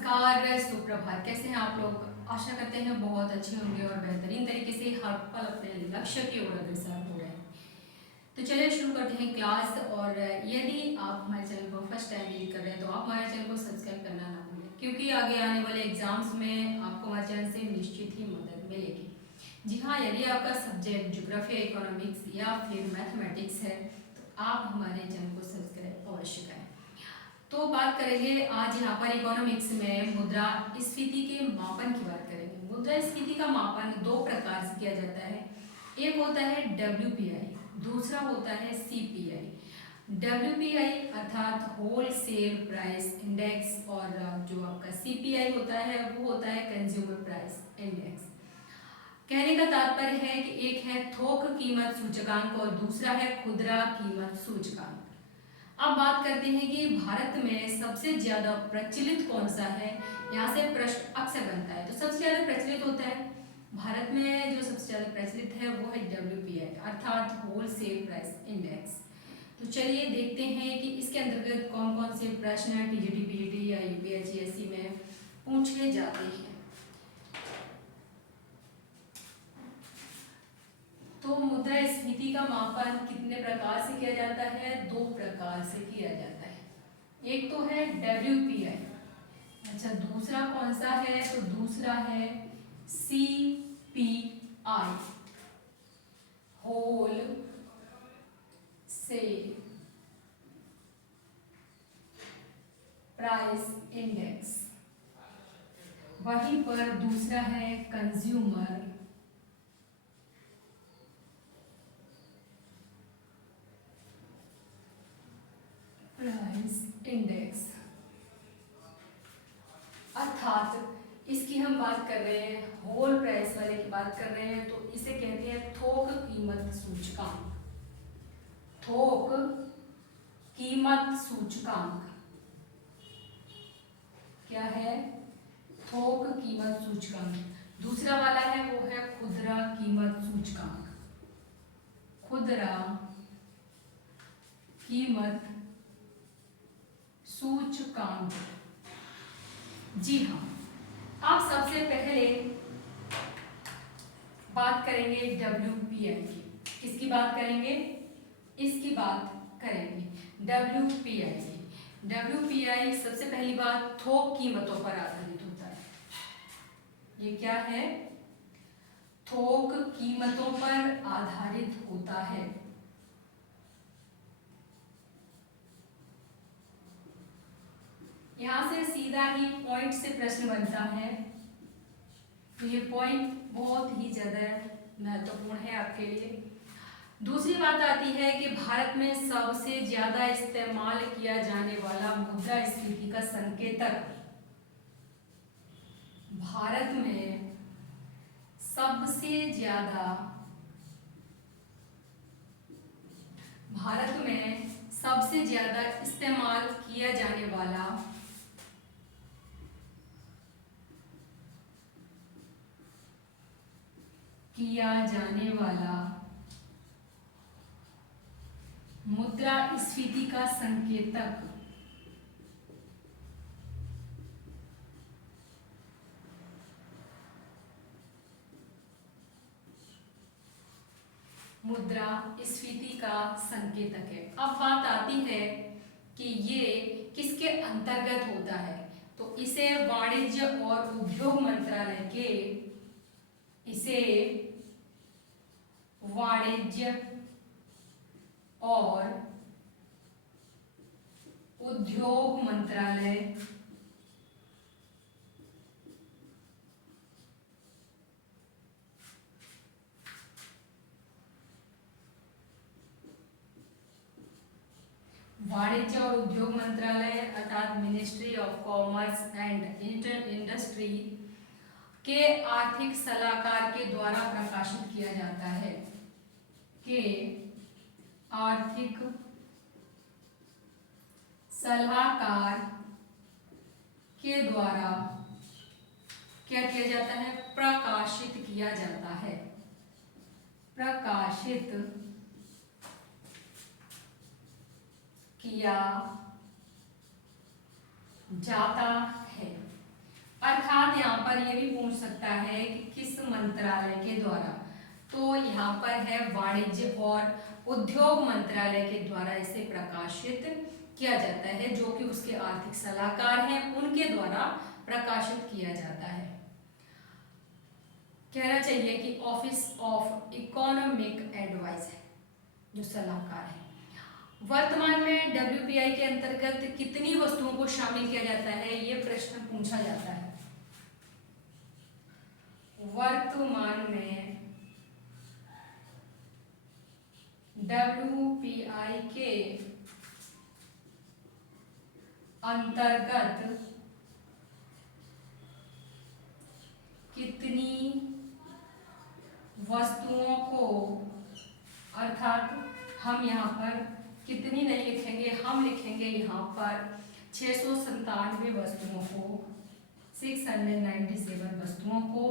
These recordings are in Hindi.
नमस्कार, सुप्रभात। कैसे हैं आप लोग? आशा करते हैं बहुत अच्छे होंगे और बेहतरीन तरीके से हर पल अपने लक्ष्य की ओर अग्रसर हो रहे हैं। तो चलिए शुरू करते हैं क्लास। और यदि आप हमारे चैनल को फर्स्ट टाइम विजिट कर रहे हैं तो आप हमारे चैनल को सब्सक्राइब करना ना भूलें, क्योंकि आगे आने वाले एग्जाम्स में आपको हमारे चैनल से निश्चित ही मदद मिलेगी। जी हाँ, यदि आपका सब्जेक्ट ज्योग्राफी, इकोनॉमिक्स या फिर मैथमेटिक्स है तो आप हमारे चैनल को सब्सक्राइब अवश्य करें। तो बात करेंगे आज यहाँ पर इकोनॉमिक्स में मुद्रास्फीति के मापन की बात करेंगे। मुद्रास्फीति का मापन दो प्रकार से किया जाता है। एक होता है WPI, दूसरा होता है CPI। WPI अर्थात होल सेल प्राइस इंडेक्स, और जो आपका CPI होता है वो होता है कंज्यूमर प्राइस इंडेक्स। कहने का तात्पर्य है कि एक है थोक कीमत सूचकांक और दूसरा है खुदरा कीमत सूचकांक। अब बात करते हैं कि भारत में सबसे ज्यादा प्रचलित कौन सा है। यहाँ से प्रश्न अक्सर बनता है। तो सबसे ज्यादा प्रचलित होता है भारत में, जो सबसे ज्यादा प्रचलित है वो है WPI अर्थात होल सेल प्राइस इंडेक्स। तो चलिए देखते हैं कि इसके अंतर्गत कौन कौन से प्रश्न TGT, PGT या UPSC में पूछे जाते हैं। तो मुद्रास्फीति का मापन कितने प्रकार से किया जाता है? दो प्रकार से किया जाता है। एक तो है WPI। अच्छा, दूसरा कौन सा है? तो दूसरा है CPI, wholesale price index. वहीं पर दूसरा है कंज्यूमर प्राइस इंडेक्स। अर्थात इसकी हम बात कर रहे हैं, होल प्राइस वाले की बात कर रहे हैं, तो इसे कहते हैं थोक कीमत सूचकांक। थोक कीमत सूचकांक क्या है? थोक कीमत सूचकांक। दूसरा वाला है वो है खुदरा कीमत सूचकांक। खुदरा कीमत सूचकांक। जी हाँ, आप सबसे पहले बात करेंगे WPI की। किसकी बात करेंगे? इसकी बात करेंगे WPI की। WPI सबसे पहली बात थोक कीमतों पर आधारित होता है। ये क्या है? थोक कीमतों पर आधारित होता है। यहां से सीधा ही पॉइंट से प्रश्न बनता है। तो ये पॉइंट बहुत ही ज्यादा महत्वपूर्ण है आपके लिए। दूसरी बात आती है कि भारत में सबसे ज्यादा इस्तेमाल किया जाने वाला मुद्रास्फीति का संकेतक। भारत में सबसे ज्यादा इस्तेमाल किया जाने वाला मुद्रास्फीति का संकेतक मुद्रास्फीति का संकेतक है। अब बात आती है कि ये किसके अंतर्गत होता है। तो इसे वाणिज्य और उद्योग मंत्रालय के वाणिज्य और उद्योग मंत्रालय वाणिज्य और उद्योग मंत्रालय अर्थात ministry of commerce and industry के आर्थिक सलाहकार के द्वारा प्रकाशित किया जाता है। के आर्थिक सलाहकार के द्वारा क्या किया जाता है? प्रकाशित किया जाता है। प्रकाशित किया जाता है। अर्थात यहाँ पर ये भी पूछ सकता है कि किस मंत्रालय के द्वारा। तो यहाँ पर है वाणिज्य और उद्योग मंत्रालय के द्वारा इसे प्रकाशित किया जाता है, जो कि उसके आर्थिक सलाहकार हैं उनके द्वारा प्रकाशित किया जाता है। कहना चाहिए कि ऑफिस ऑफ इकोनॉमिक एडवाइस है जो सलाहकार है। वर्तमान में WPI के अंतर्गत कितनी वस्तुओं को शामिल किया जाता है, ये प्रश्न पूछा जाता है। वर्तमान में WPI के अंतर्गत कितनी वस्तुओं को, अर्थात हम यहाँ पर कितनी नहीं लिखेंगे, हम लिखेंगे यहाँ पर 697 वस्तुओं को, 697 वस्तुओं को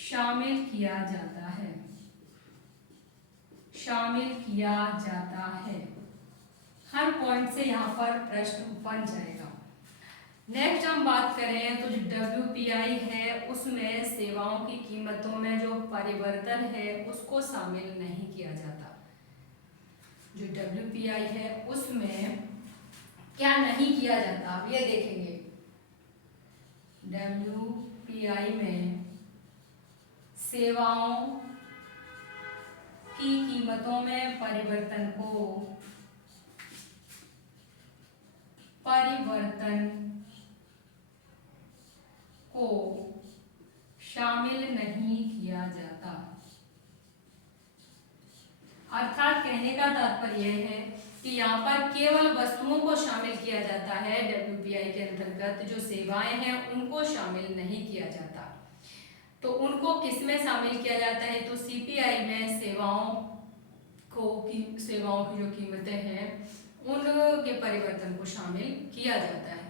शामिल किया जाता है, शामिल किया जाता है। हर पॉइंट से यहाँ पर प्रश्न बन जाएगा। नेक्स्ट हम बात करें तो जो WPI है उसमें सेवाओं की कीमतों में जो परिवर्तन है उसको शामिल नहीं किया जाता। जो WPI है उसमें क्या नहीं किया जाता, अब ये देखेंगे। WPI में सेवाओं की कीमतों में परिवर्तन को शामिल नहीं किया जाता। अर्थात कहने का तात्पर्य है कि यहाँ पर केवल वस्तुओं को शामिल किया जाता है, WPI के अंतर्गत जो सेवाएं हैं उनको शामिल नहीं किया जाता। तो उनको किसमें शामिल किया जाता है, तो CPI में सेवाओं की जो कीमतें हैं उनके परिवर्तन को शामिल किया जाता है।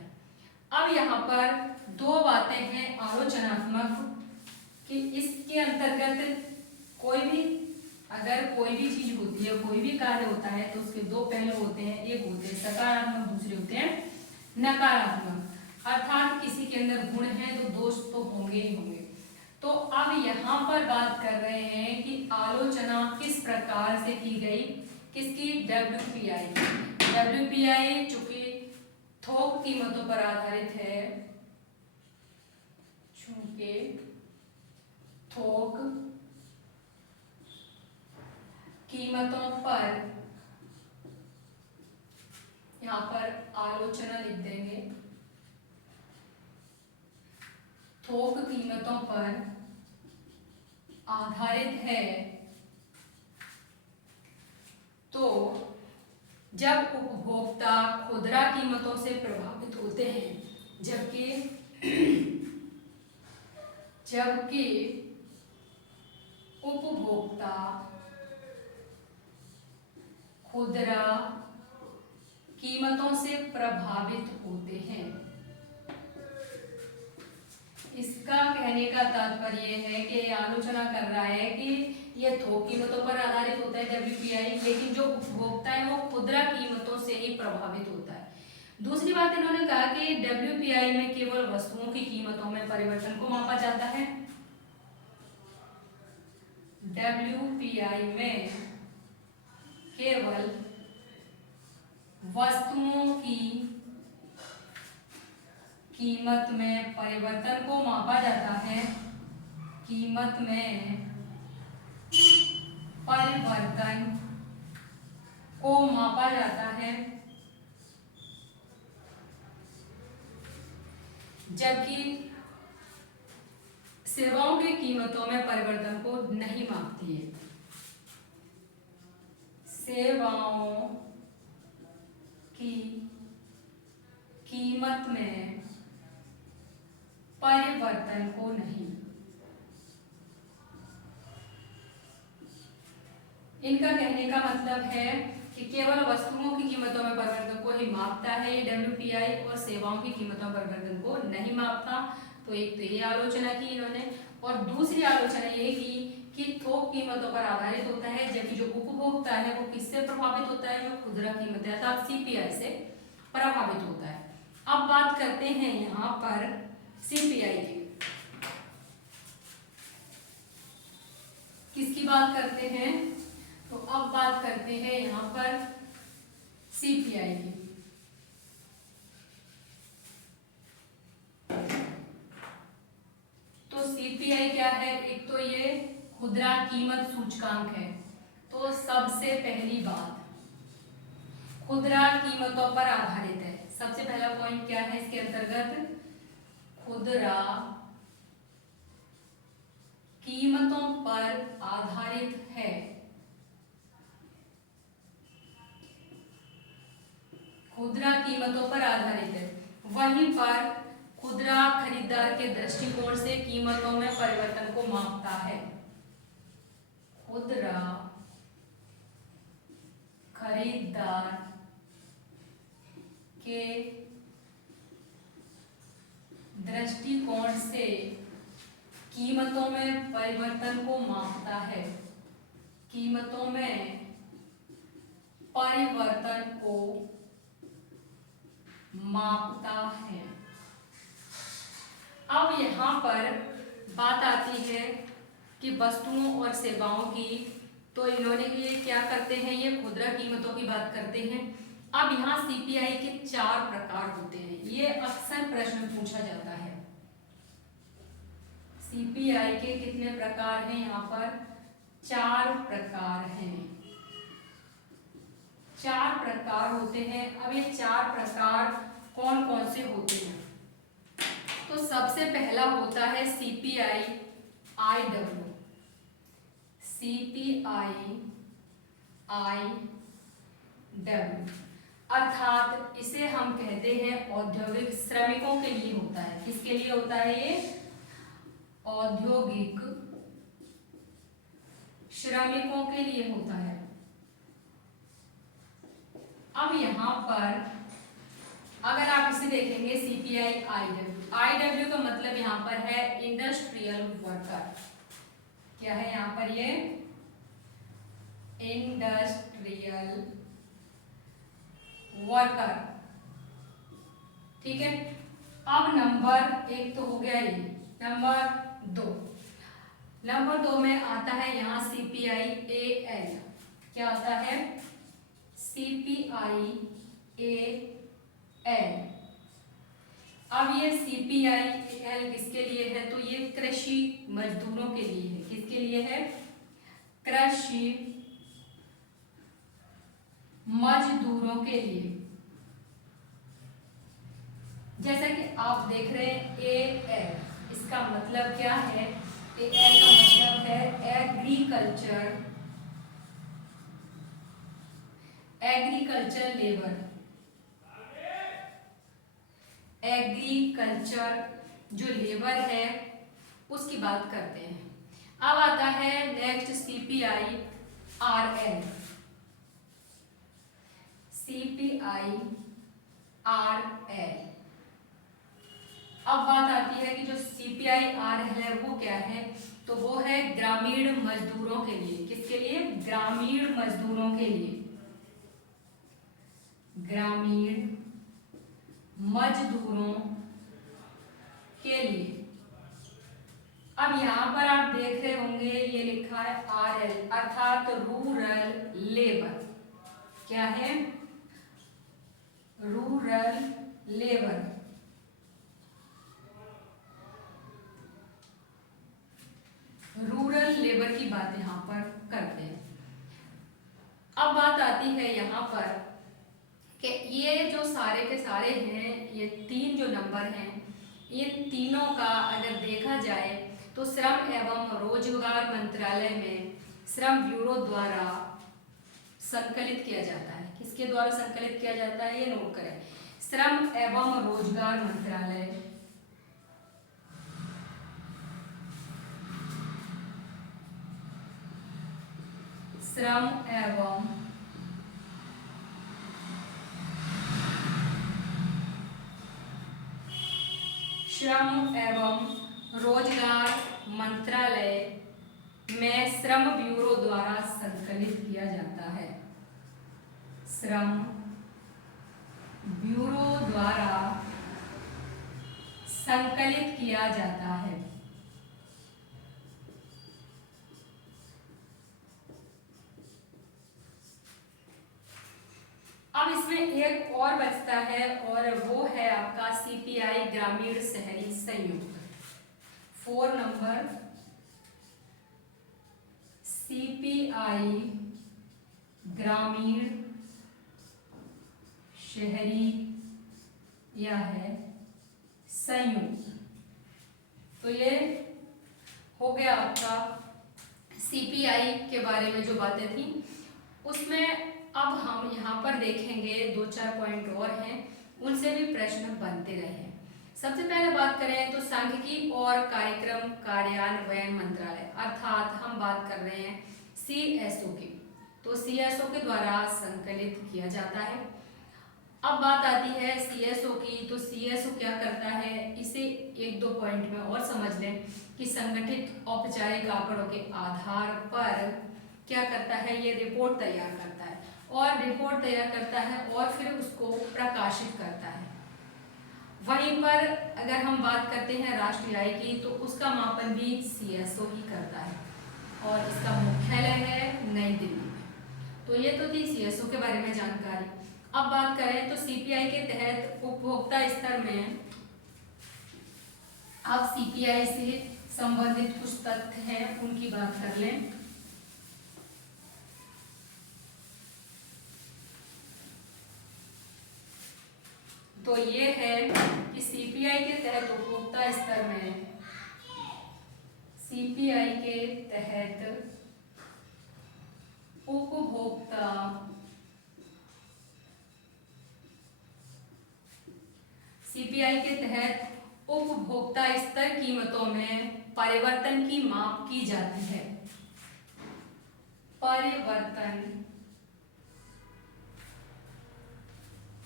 अब यहाँ पर दो बातें हैं आलोचनात्मक कि इसके अंतर्गत अगर कोई भी चीज होती है, कोई भी कार्य होता है तो उसके दो पहलू होते हैं, एक होते हैं सकारात्मक, दूसरे होते हैं नकारात्मक। अर्थात किसी के अंदर गुण है तो दोष तो होंगे ही होंगे। तो अब यहाँ पर बात कर रहे हैं कि आलोचना किस प्रकार से की गई, किसकी, WPI चूंकि थोक कीमतों पर आधारित है, चूंकि थोक कीमतों पर, यहाँ पर आलोचना लिख देंगे, थोक कीमतों पर आधारित है, तो जब उपभोक्ता खुदरा कीमतों से प्रभावित होते हैं, जबकि उपभोक्ता खुदरा कीमतों से प्रभावित होते हैं। इसका कहने का तात्पर्य है कि आलोचना कर रहा है कि यह थोक कीमतों पर आधारित होता है WPI, लेकिन जो उपभोक्ता है वो खुदरा कीमतों से ही प्रभावित होता है। दूसरी बात इन्होंने कहा कि WPI में केवल वस्तुओं की कीमतों में परिवर्तन को मापा जाता है। WPI में केवल वस्तुओं की कीमत में परिवर्तन को मापा जाता है, कीमत में परिवर्तन को मापा जाता है, जबकि सेवाओं की कीमतों में परिवर्तन को नहीं मापती है। सेवाओं की कीमत में परिवर्तन को नहीं। इनका कहने का मतलब है कि केवल वस्तुओं की कीमतों में परिवर्तन को ही मापता है ये WPI, और सेवाओं की कीमतों में परिवर्तन को नहीं मापता। तो एक तो ये आलोचना की इन्होंने, और दूसरी आलोचना ये की कि थोक कीमतों पर आधारित होता है, जबकि जो उपभोक्ता है वो किससे प्रभावित होता है, जो खुदरा कीमत अर्थात CPI से प्रभावित होता है। अब बात करते हैं यहाँ पर सीपीआई की। किसकी बात करते हैं? तो अब बात करते हैं यहाँ पर सीपीआई की। तो सीपीआई क्या है? एक तो ये खुदरा कीमत सूचकांक है। तो सबसे पहली बात खुदरा कीमतों पर आधारित है। सबसे पहला पॉइंट क्या है इसके अंतर्गत? खुदरा कीमतों पर आधारित है। खुदरा कीमतों पर आधारित है। वहीं पर खुदरा खरीदार के दृष्टिकोण से कीमतों में परिवर्तन को मापता है। खुदरा खरीदार के दृष्टिकोण से कीमतों में परिवर्तन को मापता है। कीमतों में परिवर्तन को मापता है। अब यहाँ पर बात आती है कि वस्तुओं और सेवाओं की। तो इन्होंने ये क्या करते हैं? ये खुदरा कीमतों की बात करते हैं। अब यहाँ सीपीआई के 4 प्रकार होते हैं। ये अक्सर प्रश्न पूछा जाता है। सीपीआई के कितने प्रकार हैं? यहाँ पर 4 प्रकार हैं। 4 प्रकार होते हैं। अब ये 4 प्रकार कौन कौन से होते हैं? तो सबसे पहला होता है सीपीआई आईडब्ल्यू। सीपीआई आईडब्ल्यू अर्थात इसे हम कहते हैं औद्योगिक श्रमिकों के लिए होता है। किसके लिए होता है ये? औद्योगिक श्रमिकों के लिए होता है। अब यहाँ पर अगर आप इसे देखेंगे सीपीआई आईडब्ल्यू का मतलब यहाँ पर है इंडस्ट्रियल वर्कर। क्या है यहाँ पर? ये इंडस्ट्रियल वर्कर। ठीक है। अब नंबर 1 तो हो गया ये। नंबर 2 में आता है यहाँ सीपीआई एएल। क्या आता है? CPI AL. अब ये सीपीआई किसके लिए है? तो ये कृषि मजदूरों के लिए है। किसके लिए है? कृषि मजदूरों के लिए। जैसा कि आप देख रहे हैं एएल, इसका मतलब क्या है? एएल का मतलब है एग्रीकल्चर लेबर। एग्रीकल्चर जो लेबर है उसकी बात करते हैं। अब आता है next CPI RL. CPI RL. अब बात आती है कि जो सीपीआई आरएल है वो क्या है? तो वो है ग्रामीण मजदूरों के लिए। किसके लिए? ग्रामीण मजदूरों के लिए। ग्रामीण मजदूरों के लिए। अब यहाँ पर आप देख रहे होंगे ये लिखा है आरएल अर्थात रूरल लेबर। क्या है? Rural labour. रूरल लेबर की बात यहाँ पर करते हैं। अब बात आती है यहाँ पर कि ये जो सारे के सारे हैं, ये 3 जो नंबर हैं, इन तीनों का अगर देखा जाए तो श्रम एवं रोजगार मंत्रालय में श्रम ब्यूरो द्वारा संकलित किया जाता है। किसके द्वारा संकलित किया जाता है? ये नोट करें। श्रम एवं रोजगार मंत्रालय श्रम एवं रोजगार मंत्रालय में श्रम ब्यूरो द्वारा संकलित किया जाता है। श्रम ब्यूरो द्वारा संकलित किया जाता है। अब इसमें एक और बचता है और वो है आपका सीपीआई ग्रामीण शहरी संयुक्त। 4 नंबर सीपीआई ग्रामीण शहरी या है संयुक्त। तो ये हो गया आपका सीपीआई के बारे में जो बातें थी उसमें। अब हम यहाँ पर देखेंगे 2-4 पॉइंट और हैं, उनसे भी प्रश्न बनते रहे हैं। सबसे पहले बात करें तो सांख्यिकी और कार्यक्रम कार्यान्वयन मंत्रालय, अर्थात हम बात कर रहे हैं सीएसओ की। तो सीएसओ के द्वारा संकलित किया जाता है। अब बात आती है सीएसओ की, तो सीएसओ क्या करता है, इसे 1-2 पॉइंट में और समझ लें कि संगठित औपचारिक आंकड़ों के आधार पर क्या करता है, ये रिपोर्ट तैयार करता है और रिपोर्ट तैयार करता है और फिर उसको प्रकाशित करता है। वहीं पर अगर हम बात करते हैं राष्ट्रीय आय की, तो उसका मापन भी सीएसओ ही करता है और इसका मुख्यालय है नई दिल्ली में। तो ये तो थी सीएसओ के बारे में जानकारी। अब बात करें तो सीपीआई के तहत उपभोक्ता स्तर में, अब सीपीआई से संबंधित कुछ तथ्य हैं उनकी बात कर लें। तो ये है कि सीपीआई के तहत उपभोक्ता स्तर में, सीपीआई के तहत उपभोक्ता सीपीआई के तहत उपभोक्ता स्तर कीमतों में परिवर्तन की माप की जाती है। परिवर्तन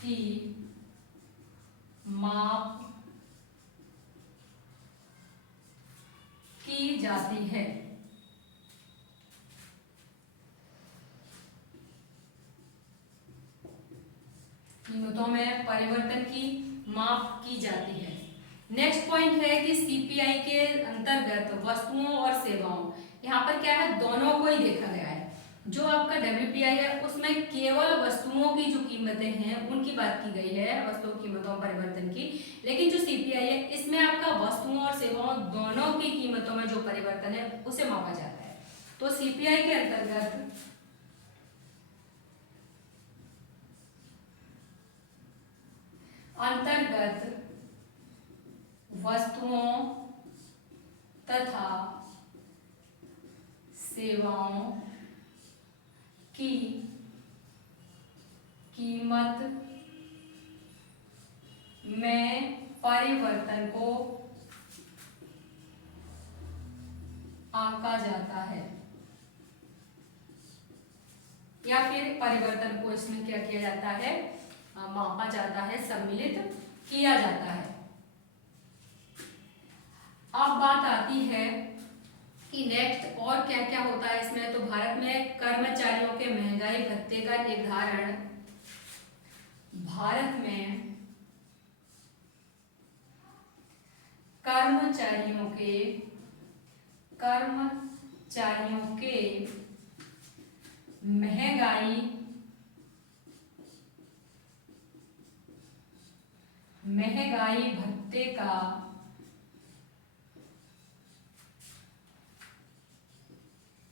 की माप की जाती है। कीमतों में परिवर्तन की माप की जाती है। नेक्स्ट पॉइंट है कि सीपीआई के अंतर्गत वस्तुओं और सेवाओं, यहाँ पर क्या है, दोनों को ही देखा गया है। जो आपका डब्ल्यूपीआई है उसमें केवल वस्तुओं की जो कीमतें हैं उनकी बात की गई है, वस्तुओं कीमतों परिवर्तन की। लेकिन जो सीपीआई है इसमें आपका वस्तुओं और सेवाओं दोनों की कीमतों में जो परिवर्तन है उसे मापा जाता है। तो सीपीआई के अंतर्गत वस्तुओं तथा सेवाओं की कीमत में परिवर्तन को आंका जाता है, या फिर परिवर्तन को इसमें क्या किया जाता है, मापा जाता है, सम्मिलित किया जाता है। अब बात आती है कि नेक्स्ट और क्या क्या होता है इसमें। तो भारत में कर्मचारियों के महंगाई भत्ते का निर्धारण, भारत में कर्मचारियों के महंगाई भत्ते का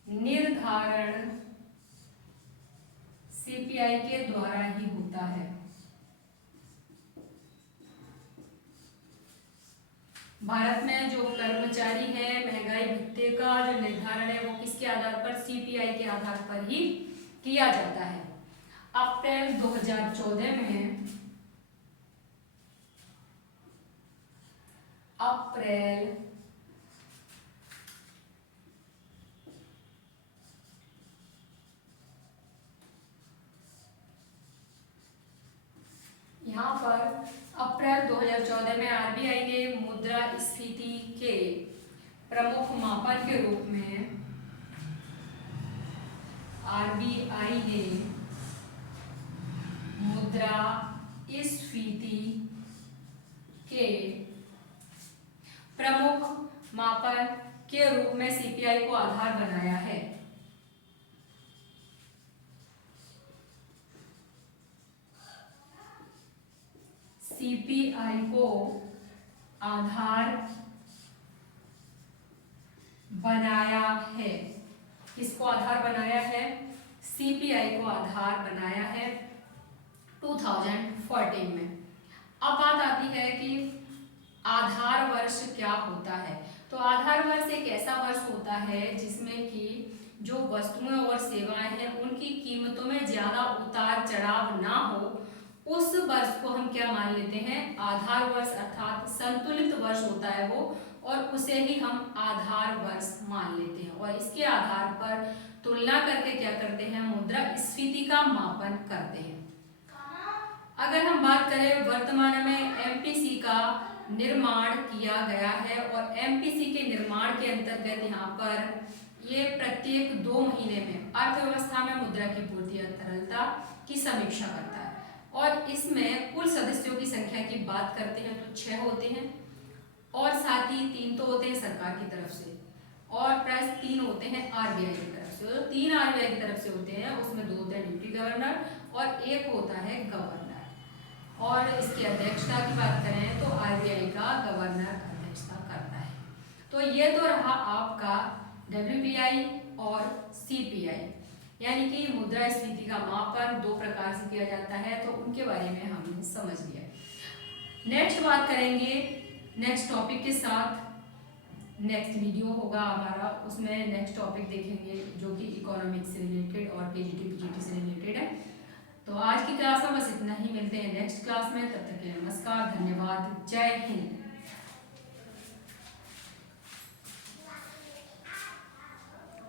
निर्धारण सीपीआई के द्वारा ही होता है। भारत में जो कर्मचारी है, महंगाई भत्ते का जो निर्धारण है वो किसके आधार पर, सीपीआई के आधार पर ही किया जाता है। अप्रैल 2014 में यहाँ पर अप्रैल 2014 में आरबीआई ने मुद्रास्फीति के प्रमुख मापन के रूप में आरबीआई ने मुद्रास्फीति के प्रमुख मापन के रूप में सीपीआई को आधार बनाया है। सीपीआई को आधार बनाया है। किसको आधार बनाया है? सीपीआई को आधार बनाया है 2014 में। अब बात आती है कि आधार वर्ष क्या होता है। तो आधार वर्ष एक ऐसा वर्ष होता है जिसमें कि जो वस्तुएं और सेवाएं हैं उनकी कीमतों में ज्यादा उतार चढ़ाव ना हो, उस वर्ष को हम क्या मान लेते हैं? आधार वर्ष, अर्थात संतुलित वर्ष होता है वो, और उसे ही हम आधार वर्ष मान लेते हैं। और इसके आधार पर तुलना करके क्या करते हैं? मुद्रास्फीति का मापन करते हैं। अगर हम बात करें, वर्तमान में एमपीसी का निर्माण किया गया है और एमपीसी के निर्माण के अंतर्गत यहाँ पर ये प्रत्येक 2 महीने में अर्थव्यवस्था में मुद्रा की पूर्ति और तरलता की समीक्षा करता है। और इसमें कुल सदस्यों की संख्या की बात करते हैं तो 6 होते हैं, और साथ ही 3 तो होते हैं सरकार की तरफ से, और प्लस 3 होते हैं आरबीआई की तरफ से। तो 3 आरबीआई की तरफ से होते हैं, उसमें 2 होते हैं डिप्टी गवर्नर और 1 होता है गवर्नर। और इसकी अध्यक्षता की बात करें तो आरबीआई का गवर्नर अध्यक्षता करता है। तो ये तो रहा आपका डब्ल्यूपीआई और सीपीआई, यानी कि मुद्रास्फीति का मापन 2 प्रकार से किया जाता है, तो उनके बारे में हमने समझ लिया। नेक्स्ट बात करेंगे नेक्स्ट टॉपिक के साथ। नेक्स्ट वीडियो होगा हमारा, उसमें नेक्स्ट टॉपिक देखेंगे जो कि इकोनॉमिक्स से रिलेटेड और पीजीटी पीजीटी से रिलेटेड है। तो आज की क्लास में बस इतना ही, मिलते हैं नेक्स्ट क्लास में। तब तक के लिए नमस्कार, धन्यवाद, जय हिंद।